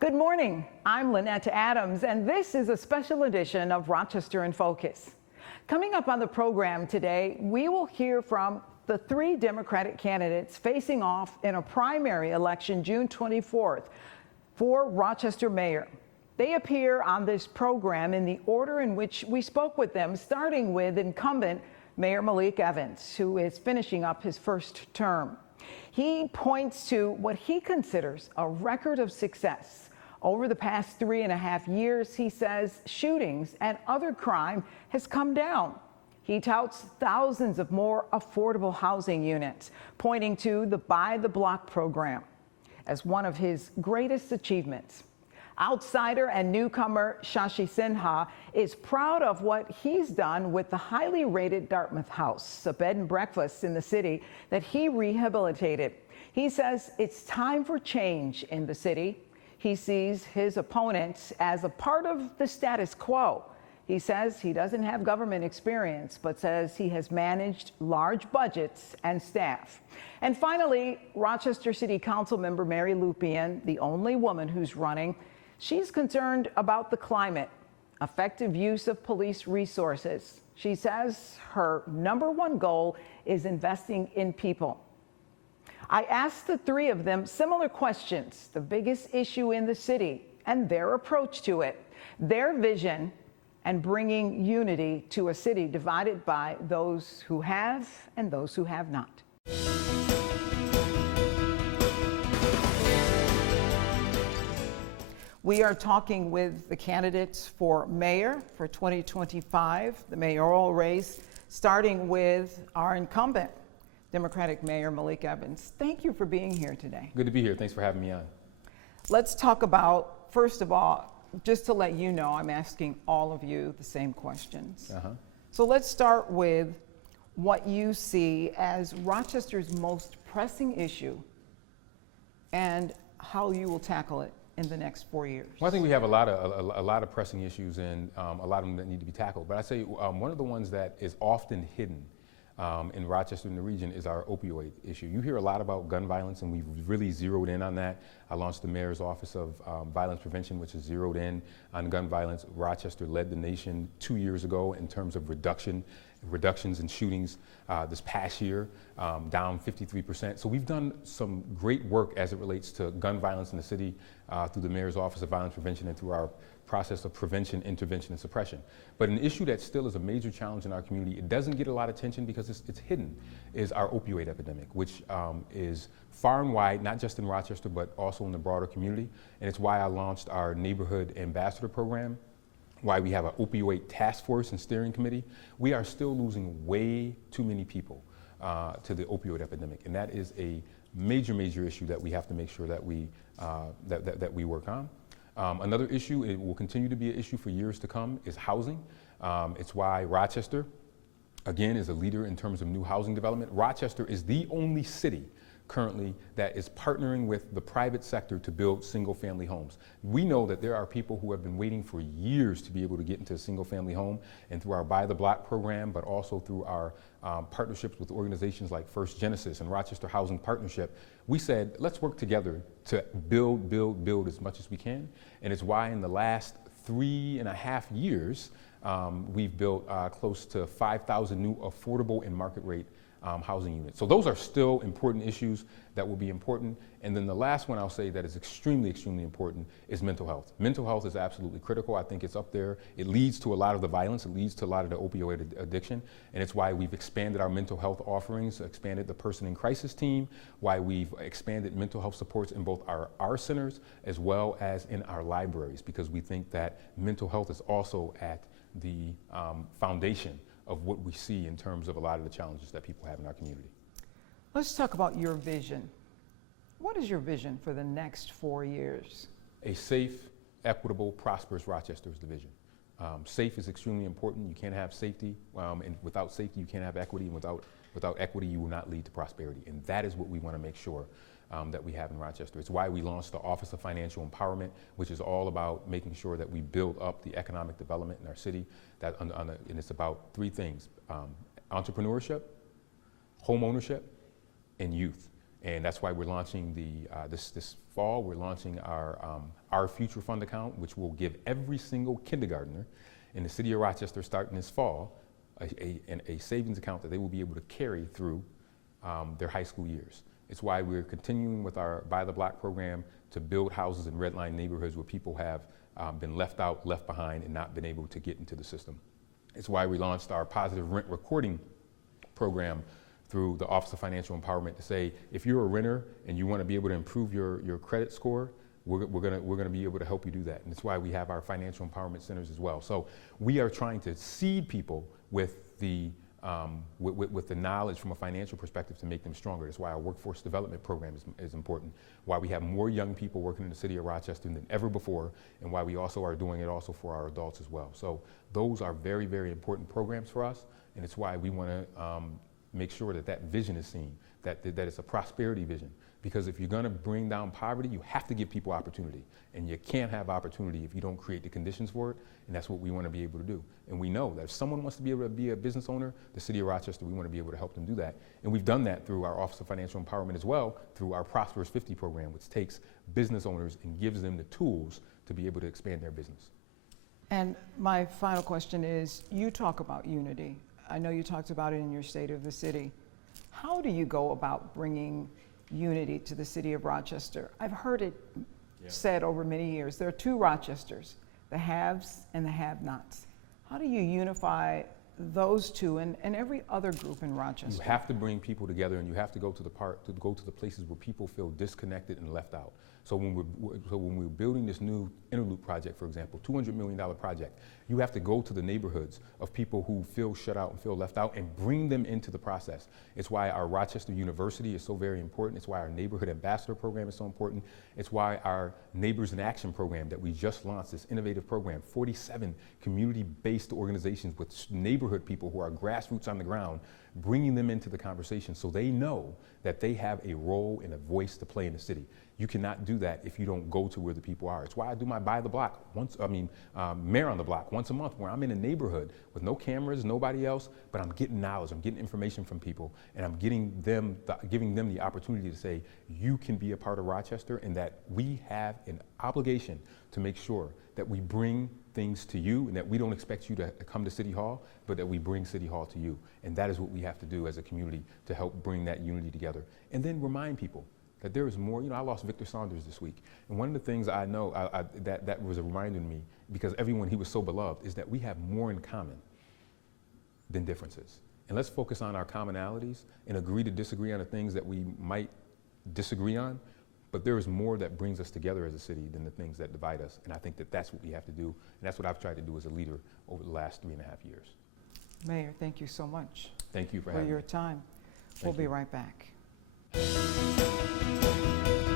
Good morning. I'm Lynette Adams, and this is a special edition of Rochester in Focus. Coming up on the program today, we will hear from the three Democratic candidates facing off in a primary election June 24th for Rochester mayor. They appear on this program in the order in which we spoke with them, starting with incumbent Mayor Malik Evans, who is finishing up his first term. He points to what he considers a record of success. Over the past 3.5 years, he says shootings and other crime has come down. He touts thousands of more affordable housing units, pointing to the Buy the Block program as one of his greatest achievements. Outsider and newcomer Shashi Sinha is proud of what he's done with the highly rated Dartmouth House, a bed and breakfast in the city that he rehabilitated. He says it's time for change in the city. He sees his opponents as a part of the status quo. He says he doesn't have government experience, but says he has managed large budgets and staff. And finally, Rochester City Council member Mary Lupien, the only woman who's running, she's concerned about the climate, effective use of police resources. She says her #1 goal is investing in people. I asked the three of them similar questions, the biggest issue in the city and their approach to it, their vision, and bringing unity to a city divided by those who have and those who have not. We are talking with the candidates for mayor for 2025, the mayoral race, starting with our incumbent Democratic Mayor Malik Evans. Thank you for being here today. Good to be here. Thanks for having me on. Let's talk about, first of all, just to let you know, I'm asking all of you the same questions. So let's start with what you see as Rochester's most pressing issue and how you will tackle it in the next 4 years. Well, I think we have a lot of pressing issues and a lot of them that need to be tackled. But I say one of the ones that is often hidden in Rochester and the region is our opioid issue. You hear a lot about gun violence, and we've really zeroed in on that. I launched the Mayor's Office of Violence Prevention, which is zeroed in on gun violence. Rochester led the nation 2 years ago in terms of reductions in shootings this past year, down 53%. So we've done some great work as it relates to gun violence in the city through the Mayor's Office of Violence Prevention and through our process of prevention, intervention, and suppression. But an issue that still is a major challenge in our community, it doesn't get a lot of attention because it's hidden, is our opioid epidemic, which is far and wide, not just in Rochester, but also in the broader community. And it's why I launched our Neighborhood Ambassador Program, why we have an opioid task force and steering committee. We are still losing way too many people to the opioid epidemic. And that is a major, major issue that we have to make sure that we, that we work on. Another issue, it will continue to be an issue for years to come, is housing. It's why Rochester, again, is a leader in terms of new housing development. Rochester is the only city currently that is partnering with the private sector to build single-family homes. We know that there are people who have been waiting for years to be able to get into a single-family home, and through our Buy the Block program, but also through our partnerships with organizations like First Genesis and Rochester Housing Partnership, we said, let's work together to build as much as we can. And it's why in the last 3.5 years, we've built close to 5,000 new affordable and market rate housing units. So those are still important issues that will be important. And then the last one I'll say that is extremely, extremely important is mental health. Mental health is absolutely critical. I think it's up there. It leads to a lot of the violence. It leads to a lot of the opioid addiction. And it's why we've expanded our mental health offerings, expanded the person in crisis team, why we've expanded mental health supports in both our centers as well as in our libraries, because we think that mental health is also at the foundation of what we see in terms of a lot of the challenges that people have in our community. Let's talk about your vision. What is your vision for the next 4 years? A safe, equitable, prosperous Rochester is the vision. Safe is extremely important. You can't have safety, and without safety, you can't have equity, and without equity, you will not lead to prosperity. And that is what we want to make sure that we have in Rochester. It's why we launched the Office of Financial Empowerment, which is all about making sure that we build up the economic development in our city. And it's about 3 things: entrepreneurship, home ownership, and youth. And that's why we're launching this fall, we're launching our Future Fund account, which will give every single kindergartner in the city of Rochester starting this fall a savings account that they will be able to carry through their high school years. It's why we're continuing with our Buy the Block program to build houses in redline neighborhoods where people have been left out, left behind, and not been able to get into the system. It's why we launched our positive rent recording program through the Office of Financial Empowerment to say, if you're a renter and you want to be able to improve your credit score, we're gonna be able to help you do that. And that's why we have our financial empowerment centers as well. So we are trying to seed people with the knowledge from a financial perspective to make them stronger. That's why our workforce development program is important, why we have more young people working in the city of Rochester than ever before, and why we also are doing it also for our adults as well. So those are very, very important programs for us, and it's why we want to make sure that that vision is seen, that it's a prosperity vision. Because if you're going to bring down poverty, you have to give people opportunity. And you can't have opportunity if you don't create the conditions for it. And that's what we want to be able to do. And we know that if someone wants to be able to be a business owner, the city of Rochester, we want to be able to help them do that. And we've done that through our Office of Financial Empowerment as well, through our Prosperous 50 program, which takes business owners and gives them the tools to be able to expand their business. And my final question is, you talk about unity. I know you talked about it in your State of the City. How do you go about bringing unity to the city of Rochester? I've heard it said over many years, there are two Rochesters, the haves and the have-nots. How do you unify those two and every other group in Rochester? You have to bring people together, and you have to go to the places where people feel disconnected and left out. So when we're building this new Interloop project, for example, $200 million project, you have to go to the neighborhoods of people who feel shut out and feel left out and bring them into the process. It's why our Rochester University is so very important. It's why our Neighborhood Ambassador program is so important. It's why our Neighbors in Action program that we just launched, this innovative program, 47 community-based organizations with neighborhood people who are grassroots on the ground, bringing them into the conversation so they know that they have a role and a voice to play in the city. You cannot do that if you don't go to where the people are. It's why I do my Buy the Block Mayor on the Block once a month, where I'm in a neighborhood with no cameras, nobody else, but I'm getting knowledge, I'm getting information from people, and I'm giving them the opportunity to say, you can be a part of Rochester, and that we have an obligation to make sure that we bring things to you, and that we don't expect you to come to City Hall, but that we bring City Hall to you. And that is what we have to do as a community to help bring that unity together. And then remind people that there is more. You know, I lost Victor Saunders this week, and one of the things I know that was a reminder to me, because he was so beloved, is that we have more in common than differences. And let's focus on our commonalities and agree to disagree on the things that we might disagree on, but there is more that brings us together as a city than the things that divide us. And I think that that's what we have to do, and that's what I've tried to do as a leader over the last 3.5 years. Mayor, thank you so much. Thank you for your having me. time. We'll be right back.